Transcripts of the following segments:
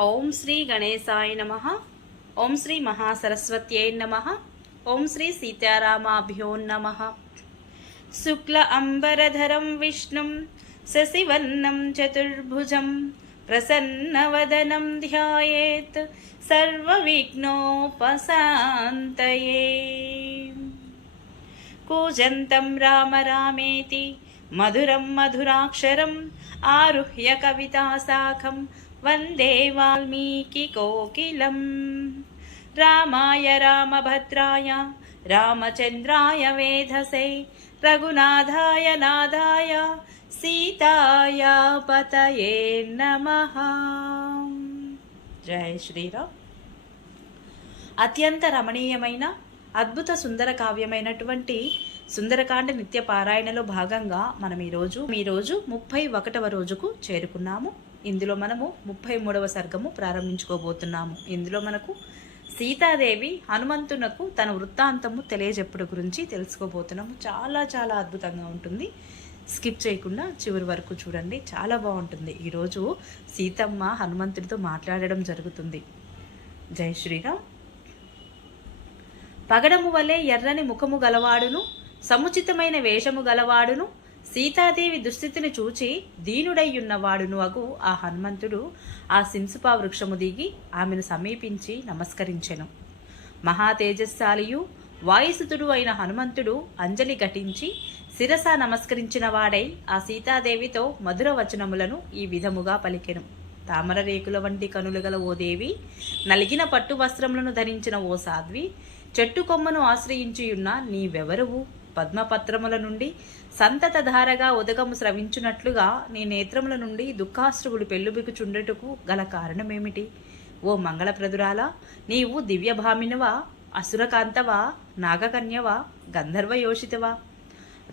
ఓం శ్రీ గణేశాయ నమ. ఓం శ్రీ మహాసరస్వత్యై నమ. ఓం శ్రీ సీతారామాభ్యో నమ. శుక్ల అంబరధరం విష్ణుం శశివర్ణం చతుర్భుజం ప్రసన్నవదనం ధ్యాయేత్ సర్వవిఘ్నోపశాంతయే. కూజంతం రామ రామేతి మధురం మధురాక్షరం ఆరుహ్య కవితాశాఖం వందే వాల్మీకి కోకిలం. రామాయ రామభద్రాయ రామచంద్రాయ వేధసే రఘునాథాయ నాదాయ సీతాయ పతయే నమః. జయ శ్రీరామ్. అత్యంత రమణీయమైన అద్భుత సుందర కావ్యమైనటువంటి సుందరకాండ నిత్య పారాయణలో భాగంగా మనం ఈరోజు ఈరోజు ముప్పై ఒకటవ రోజుకు చేరుకున్నాము. ఇందులో మనము ముప్పై మూడవ సర్గము ప్రారంభించుకోబోతున్నాము. ఇందులో మనకు సీతాదేవి హనుమంతునకు తన వృత్తాంతము తెలియజెప్పుడు గురించి తెలుసుకోబోతున్నాము. చాలా చాలా అద్భుతంగా ఉంటుంది. స్కిప్ చేయకుండా చివరి వరకు చూడండి. చాలా బాగుంటుంది. ఈరోజు సీతమ్మ హనుమంతుడితో మాట్లాడడం జరుగుతుంది. జై శ్రీరామ్. పగడము వలె ఎర్రని ముఖము గలవాడును సముచితమైన వేషము గలవాడును సీతాదేవి దుస్థితిని చూచి దీనుడయ్యున్నవాడును అగు ఆ హనుమంతుడు. ఆ సింసుపా వృక్షము దిగి ఆమెను సమీపించి నమస్కరించెను. మహాతేజస్శాలియు వాయుసుతుడు అయిన హనుమంతుడు అంజలి ఘటించి శిరస నమస్కరించిన వాడై ఆ సీతాదేవితో మధుర వచనములను ఈ విధముగా పలికెను. తామర రేకుల వంటి కనులు గల ఓ దేవి నలిగిన పట్టు వస్త్రములను ధరించిన ఓ సాధ్వి చెట్టు కొమ్మను ఆశ్రయించియున్న నీవెవరువు? పద్మపత్రముల నుండి సంతతధారగా ఉదకము స్రవించున్నట్లుగా నీ నేత్రముల నుండి దుఃఖాశ్రువులు పెళ్ళుబికుచుండుటకు గల కారణమేమిటి? ఓ మంగళప్రదురాలా నీవు దివ్యభామినవా అసురకాంతవా నాగకన్యవా గంధర్వయోషితవా?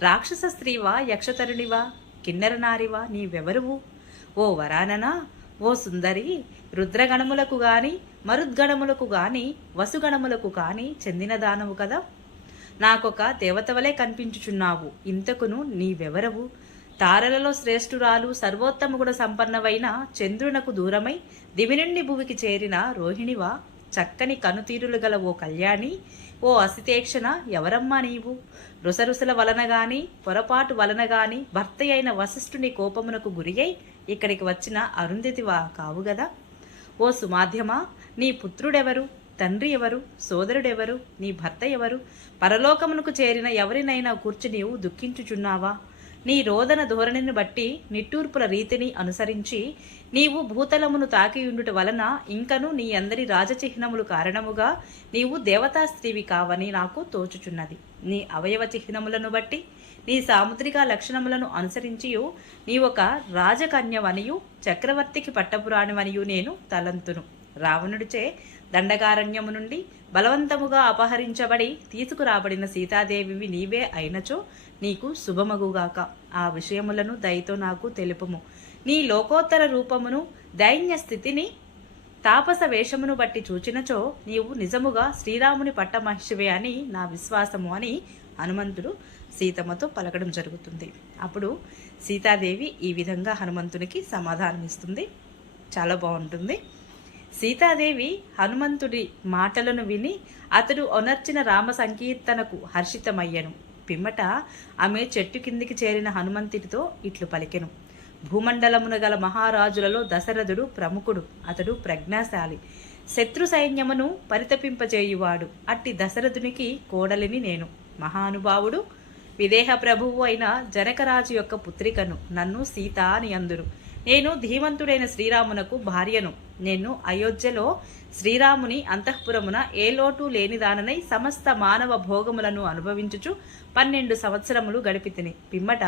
రాక్షస స్త్రీవా యక్షతరుణివా కిన్నెర నారివా నీవెవరువు? ఓ వరాననా ఓ సుందరి రుద్రగణములకు గాని మరుద్గణములకు గాని వసుగణములకు గాని చెందిన దానవు కదా? నాకొక దేవతవలే కనిపించుచున్నావు. ఇంతకును నీవెవరవు? తారలలో శ్రేష్ఠురాలు సర్వోత్తమగుణ సంపన్నవైన చంద్రునకు దూరమై దివినుణ్ణి భూమికి భువికి చేరిన రోహిణివా? చక్కని కనుతీరులు గల ఓ కళ్యాణి ఓ అసితేక్షణ ఎవరమ్మా నీవు? రుసరుసల వలన గాని పొరపాటు వలన గాని భర్త అయిన వశిష్ఠుని కోపమునకు గురి అయి ఇక్కడికి వచ్చిన అరుంధతివా కావు గదా ఓ సుమాధ్యమా నీ పుత్రుడెవరు? తండ్రి ఎవరు? సోదరుడెవరు? నీ భర్త ఎవరు పరలోకమునకు చేరిన ఎవరినైనా కూర్చు నీవు దుఃఖించుచున్నావా? నీ రోదన ధోరణిని బట్టి నిట్టూర్పుల రీతిని అనుసరించి నీవు భూతలమును తాకియుండుట వలన ఇంకను నీ అందరి రాజచిహ్నములు కారణముగా నీవు దేవతా స్త్రీవి కావని నాకు తోచుచున్నది. నీ అవయవ చిహ్నములను బట్టి నీ సాముద్రిక లక్షణములను అనుసరించియు నీ ఒక రాజకన్యవనియు చక్రవర్తికి పట్టపురాణివనియు నేను తలంతును. రావణుడిచే దండకారణ్యము నుండి బలవంతముగా అపహరించబడి తీసుకురాబడిన సీతాదేవివి నీవే అయినచో నీకు శుభమగుగాక. ఆ విషయములను దయతో నాకు తెలుపుము. నీ లోకోత్తర రూపమును దైన్య స్థితిని తాపస వేషమును బట్టి చూచినచో నీవు నిజముగా శ్రీరాముని పట్టమహిషివే అని నా విశ్వాసము అని హనుమంతుడు సీతమ్మతో పలకడం జరుగుతుంది. అప్పుడు సీతాదేవి ఈ విధంగా హనుమంతునికి సమాధానం ఇస్తుంది చాలా బాగుంటుంది. సీతాదేవి హనుమంతుడి మాటలను విని అతడు ఒనర్చిన రామ సంకీర్తనకు హర్షితమయ్యను. పిమ్మట ఆమె చెట్టు కిందికి చేరిన హనుమంతుడితో ఇట్లు పలికెను. భూమండలమున గల మహారాజులలో దశరథుడు ప్రముఖుడు. అతడు ప్రజ్ఞాశాలి. శత్రు సైన్యమును పరితపింపజేయువాడు. అట్టి దశరథునికి కోడలిని నేను. మహానుభావుడు విదేహ ప్రభువు అయిన జనకరాజు యొక్క పుత్రికను. నన్ను సీత అని అందురు. నేను ధీమంతుడైన శ్రీరామునకు భార్యను. నేను అయోధ్యలో శ్రీరాముని అంతఃపురమున ఏ లోటు లేనిదాననై సమస్త మానవ భోగములను అనుభవించుచు పన్నెండు సంవత్సరములు గడిపితిని. పిమ్మట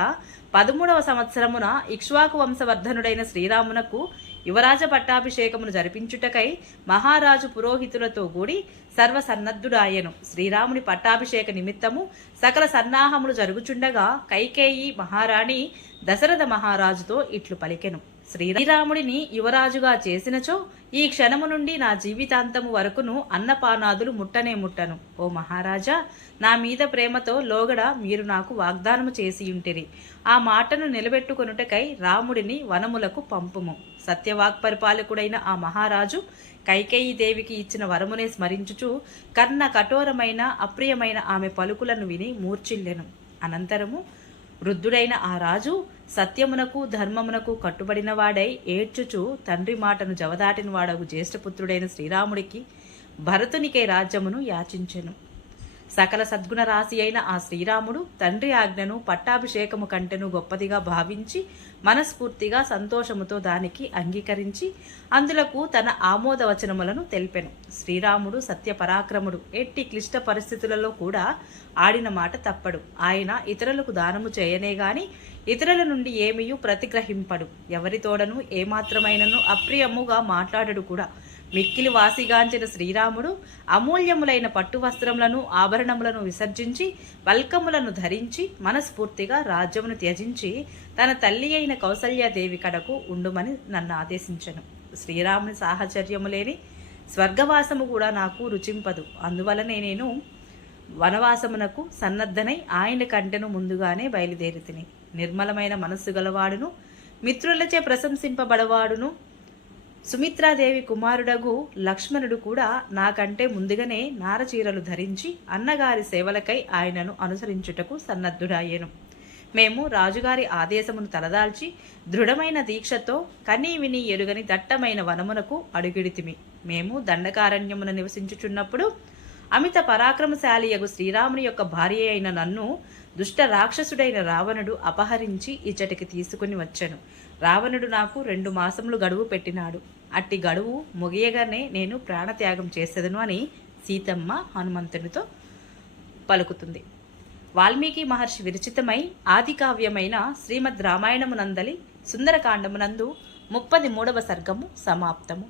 పదమూడవ సంవత్సరమున ఇక్ష్వాకు వంశవర్ధనుడైన శ్రీరామునకు యువరాజ పట్టాభిషేకమును జరిపించుటకై మహారాజు పురోహితులతో కూడి సర్వసన్నద్ధుడాయను శ్రీరాముని పట్టాభిషేక నిమిత్తము సకల సన్నాహములు జరుగుచుండగా కైకేయి మహారాణి దశరథ మహారాజుతో ఇట్లు పలికెను. శ్రీరాముడిని యువరాజుగా చేసినచో ఈ క్షణము నుండి నా జీవితాంతము వరకును అన్నపానాదులు ముట్టనే ముట్టను. ఓ మహారాజా నా మీద ప్రేమతో లోగడ మీరు నాకు వాగ్దానము చేసియుంటిరి. ఆ మాటను నిలబెట్టుకొనుటకై రాముడిని వనములకు పంపుము. సత్యవాక్ పరిపాలకుడైన ఆ మహారాజు కైకేయి దేవికి ఇచ్చిన వరమునే స్మరించుచు కర్ణ కఠోరమైన అప్రియమైన ఆమె పలుకులను విని మూర్చిల్లెను అనంతరము వృద్ధుడైన ఆ రాజు సత్యమునకు ధర్మమునకు కట్టుబడినవాడై ఏడ్చుచు తండ్రి మాటను జవదాటిన వాడగు జ్యేష్ఠపుత్రుడైన శ్రీరాముడికి భరతునికే రాజ్యమును యాచించెను. సకల సద్గుణ రాశి అయిన ఆ శ్రీరాముడు తండ్రి ఆజ్ఞను పట్టాభిషేకము కంటెను గొప్పదిగా భావించి మనస్ఫూర్తిగా సంతోషముతో దానికి అంగీకరించి అందులకు తన ఆమోదవచనములను తెలిపెను. శ్రీరాముడు సత్యపరాక్రముడు. ఎట్టి క్లిష్ట పరిస్థితులలో కూడా ఆడిన మాట తప్పడు. ఆయన ఇతరులకు దానము చేయనే గాని ఇతరుల నుండి ఏమీయూ ప్రతిగ్రహింపడు. ఎవరితోడను ఏమాత్రమైనను అప్రియముగా మాట్లాడడు కూడా. మిక్కిలి వాసిగాంచిన శ్రీరాముడు అమూల్యములైన పట్టు వస్త్రములను ఆభరణములను విసర్జించి వల్కములను ధరించి మనస్ఫూర్తిగా రాజ్యమును త్యజించి తన తల్లి అయిన కౌసల్యాదేవి కడకు ఉండుమని నన్ను ఆదేశించను. శ్రీరాముని సాహచర్యము లేని స్వర్గవాసము కూడా నాకు రుచింపదు. అందువలనే నేను వనవాసమునకు సన్నద్ధనై ఆయన కంటెను ముందుగానే బయలుదేరి తిని నిర్మలమైన మనస్సు గలవాడును మిత్రులచే ప్రశంసింపబడవాడును సుమిత్రాదేవి కుమారుడగు లక్ష్మణుడు కూడా నాకంటే ముందుగానే నారచీరలు ధరించి అన్నగారి సేవలకై ఆయనను అనుసరించుటకు సన్నద్ధుడాయేను. మేము రాజుగారి ఆదేశమును తలదాల్చి దృఢమైన దీక్షతో కనీ విని ఎరుగని దట్టమైన వనమునకు అడుగిడితిమి. మేము దండకారణ్యమున నివసించుచున్నప్పుడు అమిత పరాక్రమశాలియగు శ్రీరాముని యొక్క భార్య అయిన నన్ను దుష్ట రాక్షసుడైన రావణుడు అపహరించి ఇచ్చటికి తీసుకుని వచ్చాను. రావణుడు నాకు రెండు మాసములు గడువు పెట్టినాడు. అట్టి గడువు ముగియగానే నేను ప్రాణత్యాగం చేసేదను అని సీతమ్మ హనుమంతునితో పలుకుతుంది. వాల్మీకి మహర్షి విరచితమై ఆదికావ్యమైన శ్రీమద్ రామాయణమునందలి సుందరకాండమునందు ముప్పది మూడవ సర్గము సమాప్తము.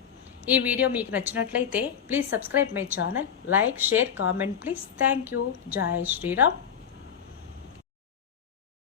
ఈ వీడియో మీకు నచ్చినట్లయితే please subscribe my channel like share comment please. Thank you. Jai Shriram.